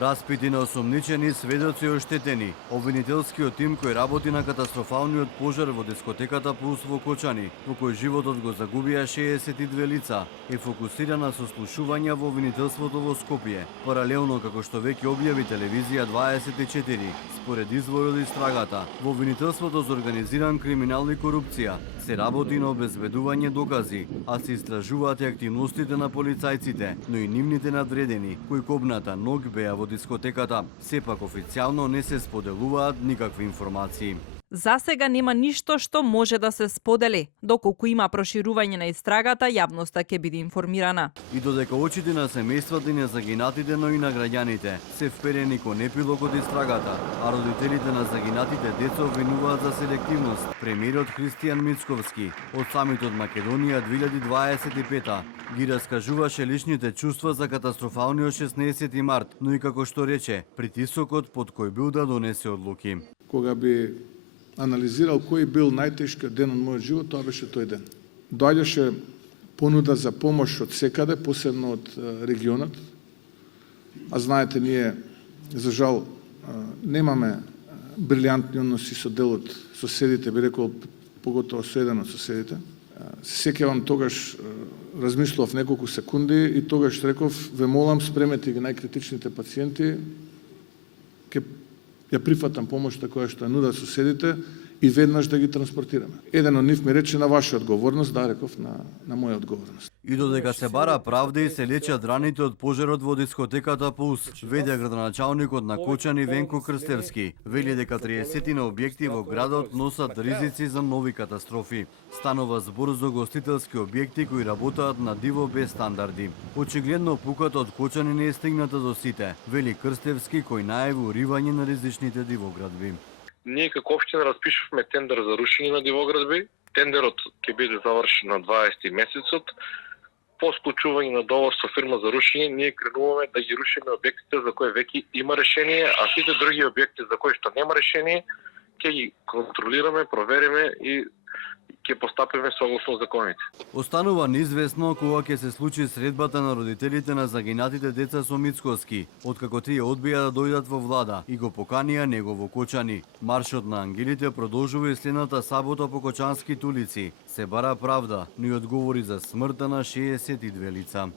Распити на осомничени, сведоци и оштетени. Обвинителскиот тим кој работи на катастрофалниот пожар во дискотеката Пулс во Кочани, во кој животот го загубија 62 лица, е фокусира на сослушувања во обвинителството во Скопје, паралелно како што веќе објави телевизија 24. Според извори од истрагата, во обвинителството за организиран криминал и корупција се работи на обезбедување докази, а се истражуваат и активностите на полицајците, но и нивните надвредени, кои кобната ног беа во дискотеката. Сепак официјално не се споделуваат никакви информации. За сега нема ништо што може да се сподели. Доколку има проширување на истрагата, јавноста ќе биде информирана. И додека очите на семејствата и на загинатите, но и на граѓаните се вперени кон епилог од истрагата, а родителите на загинатите деца обвинуваат за селективност. Премиерот Христијан Мицковски од самитот Македонија 2025 ги раскажуваше личните чувства за катастрофалниот 16 март, но и како што рече, притисокот под кој бил да донесе одлуки. Кога би анализирал кој бил најтешкиот ден од мојот живот, тоа беше тој ден. Доаѓаше понуда за помош од секаде, посебно од регионот. А знаете, ние, за жал, немаме брилјантни односи со дел од соседите, би рекол, поготово со еден од соседите. Се сеќавам тогаш, размислував неколку секунди и тогаш реков, ве молам, спремете ги најкритичните пациенти, ќе ја прифатам помошта која што ја нудат соседите и веднаш да ги транспортираме. Еден од нив ми рече на ваша одговорност, да, реков на моја одговорност. И додека се бара правда и се лечат раните од пожарот во дискотеката Пулс, веде градоначалникот на Кочани Венко Крстевски, вели дека 30 на објекти во градот носат ризици за нови катастрофи. Станува збор за гостителски објекти кои работаат на диво без стандарди. Очигледно пуката од Кочани не е стигната до сите, вели Крстевски, кој најави уривање на ризичните дивоградби. Ние како општина распишавме тендер за рушење на дивоградби. Тендерот ќе биде завршен на 20 месецот. По склучување на договор со фирма за рушење, ние кренуваме да ги рушиме објектите за кои веќе има решение, а сите други објекти за кои што нема решение, ќе ги контролираме, провериме и ќе постапиме согласно законите. Останува неизвестно кога ќе се случи средбата на родителите на загинатите деца со Мицковски, откако тие одбија да дојдат во влада и го поканија него во Кочани. Маршот на ангелите продолжува и следната сабота по кочанските улици. Се бара правда, но и одговори за смртта на 62 лица.